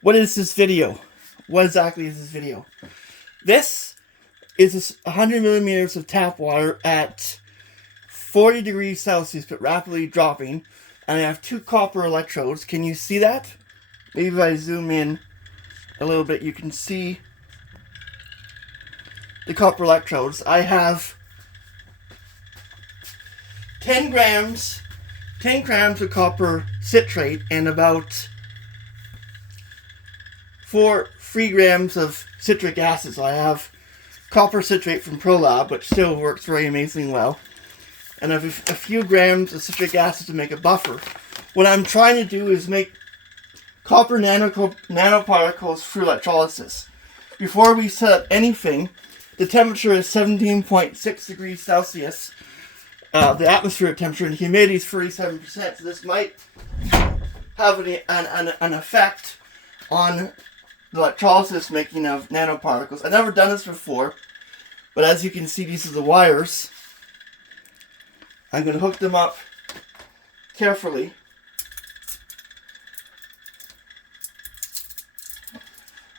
What is this video? What exactly is this video? This is 100 millimeters of tap water at 40 degrees Celsius, but rapidly dropping. And I have 2 copper electrodes. Can you see that? Maybe if I zoom in a little bit, you can see the copper electrodes. I have 10 grams of copper citrate and about 3 grams of citric acid. So I have copper citrate from ProLab, which still works very amazingly well. And I have a few grams of citric acid to make a buffer. What I'm trying to do is make copper nanoparticles through electrolysis. Before we set up anything, the temperature is 17.6 degrees Celsius. The atmospheric temperature, and humidity is 37%. So this might have an effect on the electrolysis making of nanoparticles. I've never done this before, but as you can see, these are the wires. I'm going to hook them up carefully.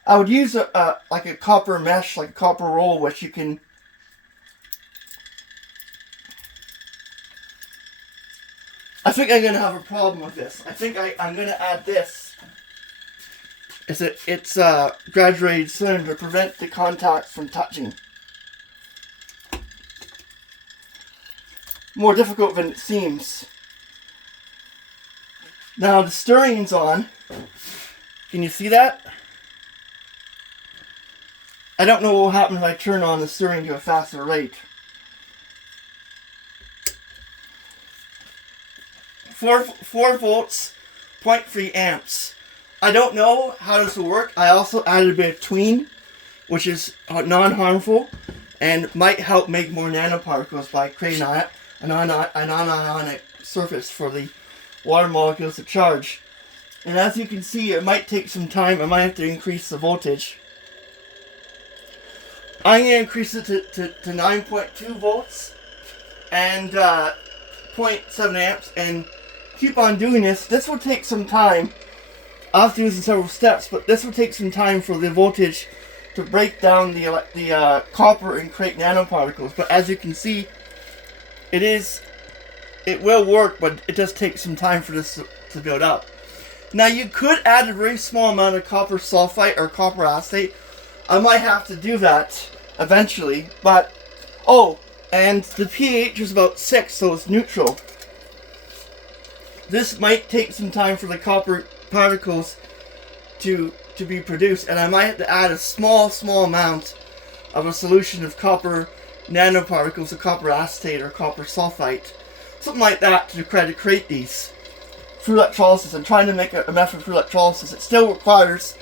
I would use like a copper mesh, like a copper roll, which you can I think I'm going to have a problem with this. I think I'm going to add this. It's a graduated cylinder to prevent the contacts from touching. More difficult than it seems. Now the stirring's on. Can you see that? I don't know what will happen if I turn on the stirring to a faster rate. 4 volts, 0.3 amps. I don't know how this will work. I also added a bit of tween, which is non-harmful and might help make more nanoparticles by creating a non-ionic surface for the water molecules to charge. And as you can see, it might take some time. I might have to increase the voltage. I'm going to increase it to 9.2 volts and 0.7 amps and keep on doing this. This will take some time. I'll have to use in several steps, but this will take some time for the voltage to break down the copper and create nanoparticles. But as you can see, it will work, but it does take some time for this to build up. Now you could add a very small amount of copper sulfite or copper acetate. I might have to do that eventually, but and the pH is about 6, so it's neutral. This might take some time for the copper particles to be produced, and I might have to add a small amount of a solution of copper nanoparticles of copper acetate or copper sulfite, something like that, to try to create these through electrolysis. I'm trying to make a method through electrolysis. It still requires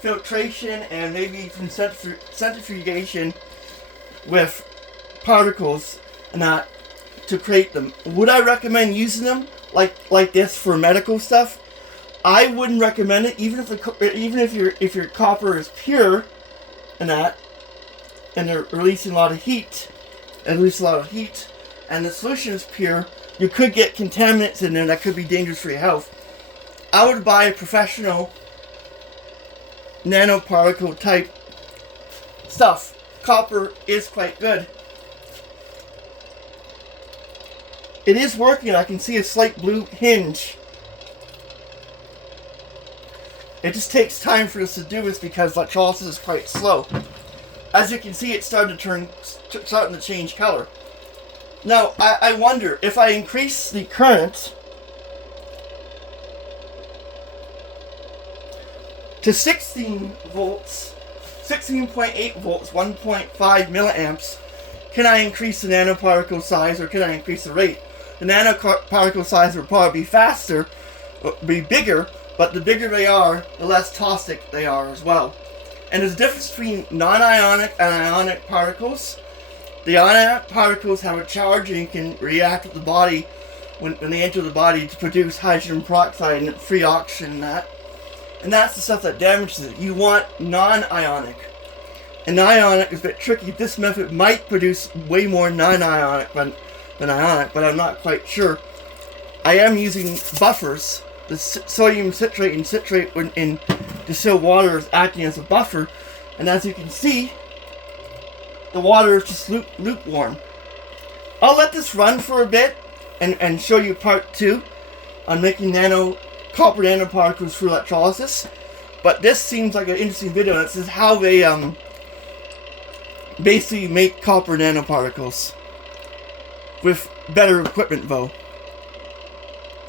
filtration and maybe some centrifugation with particles and that to create them. Would I recommend using them like this for medical stuff? I wouldn't recommend it, even if your copper is pure and that, and they're releasing a lot of heat, and the solution is pure. You could get contaminants in there that could be dangerous for your health. I would buy a professional nanoparticle type stuff. Copper is quite good. It is working. I can see a slight blue hinge. It just takes time for this to do this because electrolysis is quite slow. As you can see, it's starting to change color. Now, I wonder if I increase the current to 16 volts, 16.8 volts, 1.5 milliamps, can I increase the nanoparticle size or can I increase the rate? The nanoparticle size will probably be faster, be bigger, but the bigger they are, the less toxic they are as well. And there's a difference between non-ionic and ionic particles. The ionic particles have a charge and can react with the body when they enter the body to produce hydrogen peroxide and free oxygen and that. And that's the stuff that damages it. You want non-ionic. And ionic is a bit tricky. This method might produce way more non-ionic than ionic, but I'm not quite sure. I am using buffers, the sodium citrate and citrate in distilled water is acting as a buffer, and as you can see, the water is just lukewarm. I'll let this run for a bit and show you part 2 on making copper nanoparticles through electrolysis. But this seems like an interesting video, and it says how they basically make copper nanoparticles with better equipment though.